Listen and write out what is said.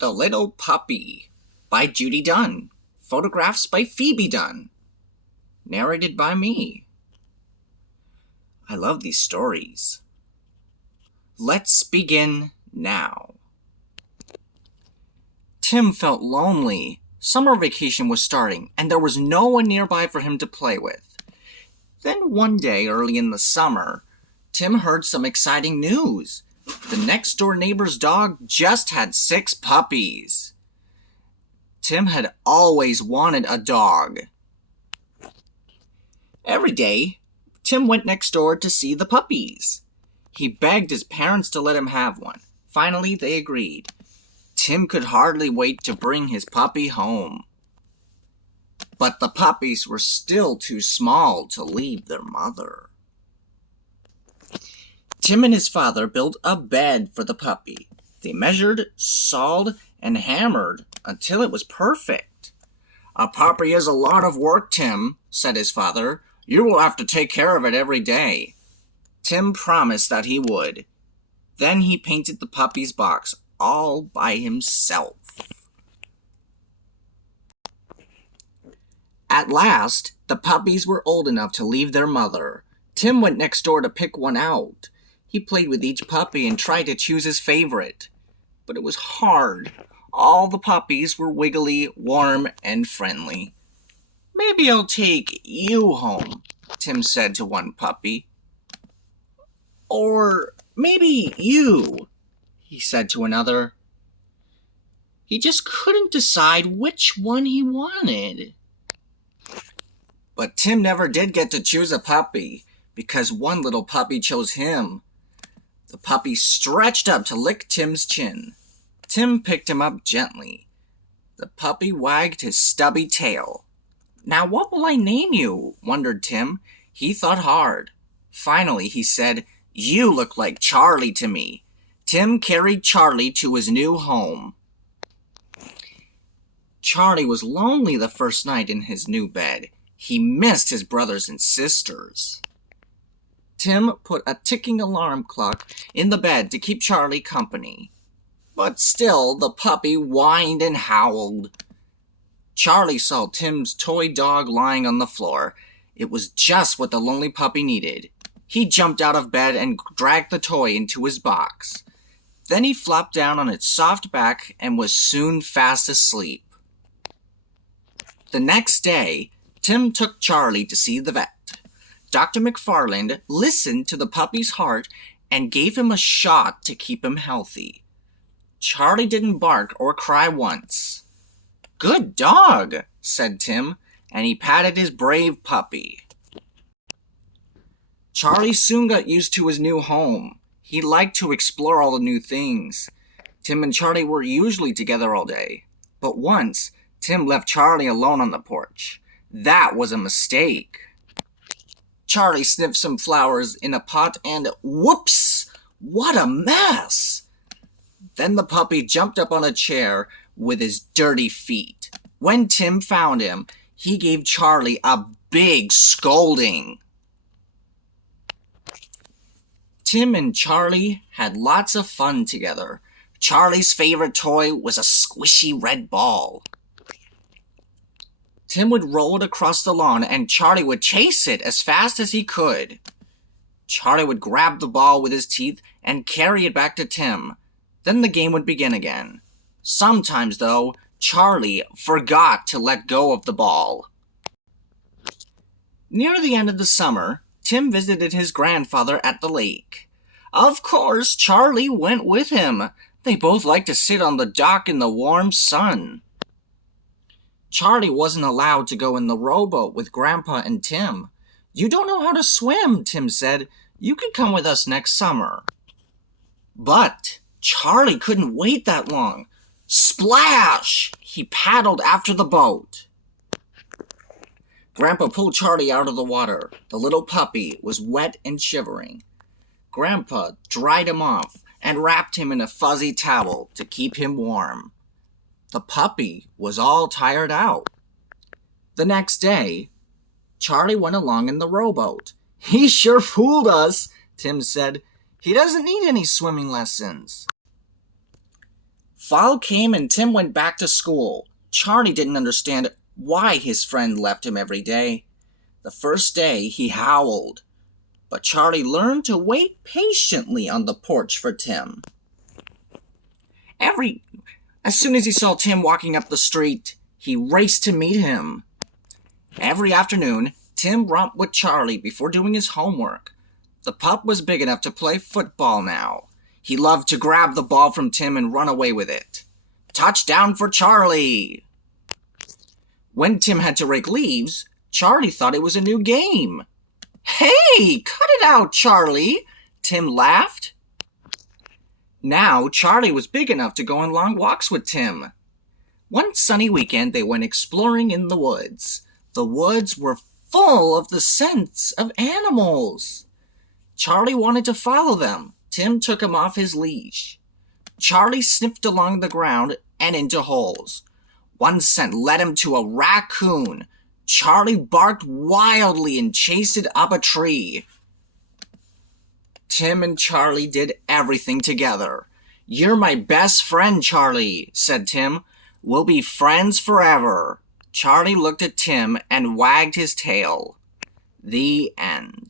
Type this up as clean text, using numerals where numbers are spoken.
The Little Puppy by Judy Dunn. Photographs by Phoebe Dunn. Narrated by me. I love these stories. Let's begin now. Tim felt lonely. Summer vacation was starting, and there was no one nearby for him to play with. Then one day early in the summer, Tim heard some exciting news. The next-door neighbor's dog just had 6 puppies. Tim had always wanted a dog. Every day, Tim went next door to see the puppies. He begged his parents to let him have one. Finally, they agreed. Tim could hardly wait to bring his puppy home. But the puppies were still too small to leave their mother. Tim and his father built a bed for the puppy. They measured, sawed, and hammered until it was perfect. "A puppy is a lot of work, Tim," said his father. "You will have to take care of it every day." Tim promised that he would. Then he painted the puppy's box all by himself. At last, the puppies were old enough to leave their mother. Tim went next door to pick one out. He played with each puppy and tried to choose his favorite. But it was hard. All the puppies were wiggly, warm, and friendly. "Maybe I'll take you home," Tim said to one puppy. "Or maybe you," he said to another. He just couldn't decide which one he wanted. But Tim never did get to choose a puppy, because one little puppy chose him. The puppy stretched up to lick Tim's chin. Tim picked him up gently. The puppy wagged his stubby tail. "Now what will I name you?" wondered Tim. He thought hard. Finally, he said, "You look like Charlie to me." Tim carried Charlie to his new home. Charlie was lonely the first night in his new bed. He missed his brothers and sisters. Tim put a ticking alarm clock in the bed to keep Charlie company. But still, the puppy whined and howled. Charlie saw Tim's toy dog lying on the floor. It was just what the lonely puppy needed. He jumped out of bed and dragged the toy into his box. Then he flopped down on its soft back and was soon fast asleep. The next day, Tim took Charlie to see the vet. Dr. McFarland listened to the puppy's heart and gave him a shot to keep him healthy. Charlie didn't bark or cry once. "Good dog," said Tim, and he patted his brave puppy. Charlie soon got used to his new home. He liked to explore all the new things. Tim and Charlie were usually together all day. But once, Tim left Charlie alone on the porch. That was a mistake. Charlie sniffed some flowers in a pot and whoops! What a mess! Then the puppy jumped up on a chair with his dirty feet. When Tim found him, he gave Charlie a big scolding. Tim and Charlie had lots of fun together. Charlie's favorite toy was a squishy red ball. Tim would roll it across the lawn and Charlie would chase it as fast as he could. Charlie would grab the ball with his teeth and carry it back to Tim. Then the game would begin again. Sometimes, though, Charlie forgot to let go of the ball. Near the end of the summer, Tim visited his grandfather at the lake. Of course, Charlie went with him. They both liked to sit on the dock in the warm sun. Charlie wasn't allowed to go in the rowboat with Grandpa and Tim. "You don't know how to swim," Tim said. "You can come with us next summer." But Charlie couldn't wait that long. Splash! He paddled after the boat. Grandpa pulled Charlie out of the water. The little puppy was wet and shivering. Grandpa dried him off and wrapped him in a fuzzy towel to keep him warm. The puppy was all tired out. The next day, Charlie went along in the rowboat. "He sure fooled us," Tim said. "He doesn't need any swimming lessons." Fall came and Tim went back to school. Charlie didn't understand why his friend left him every day. The first day, he howled. But Charlie learned to wait patiently on the porch for Tim. As soon as he saw Tim walking up the street, he raced to meet him. Every afternoon, Tim romped with Charlie before doing his homework. The pup was big enough to play football now. He loved to grab the ball from Tim and run away with it. Touchdown for Charlie! When Tim had to rake leaves, Charlie thought it was a new game. Hey, cut it out, Charlie! Tim laughed. Now, Charlie was big enough to go on long walks with Tim. One sunny weekend, they went exploring in the woods. The woods were full of the scents of animals. Charlie wanted to follow them. Tim took him off his leash. Charlie sniffed along the ground and into holes. One scent led him to a raccoon. Charlie barked wildly and chased it up a tree. Tim and Charlie did everything together. "You're my best friend, Charlie," said Tim. "We'll be friends forever." Charlie looked at Tim and wagged his tail. The end.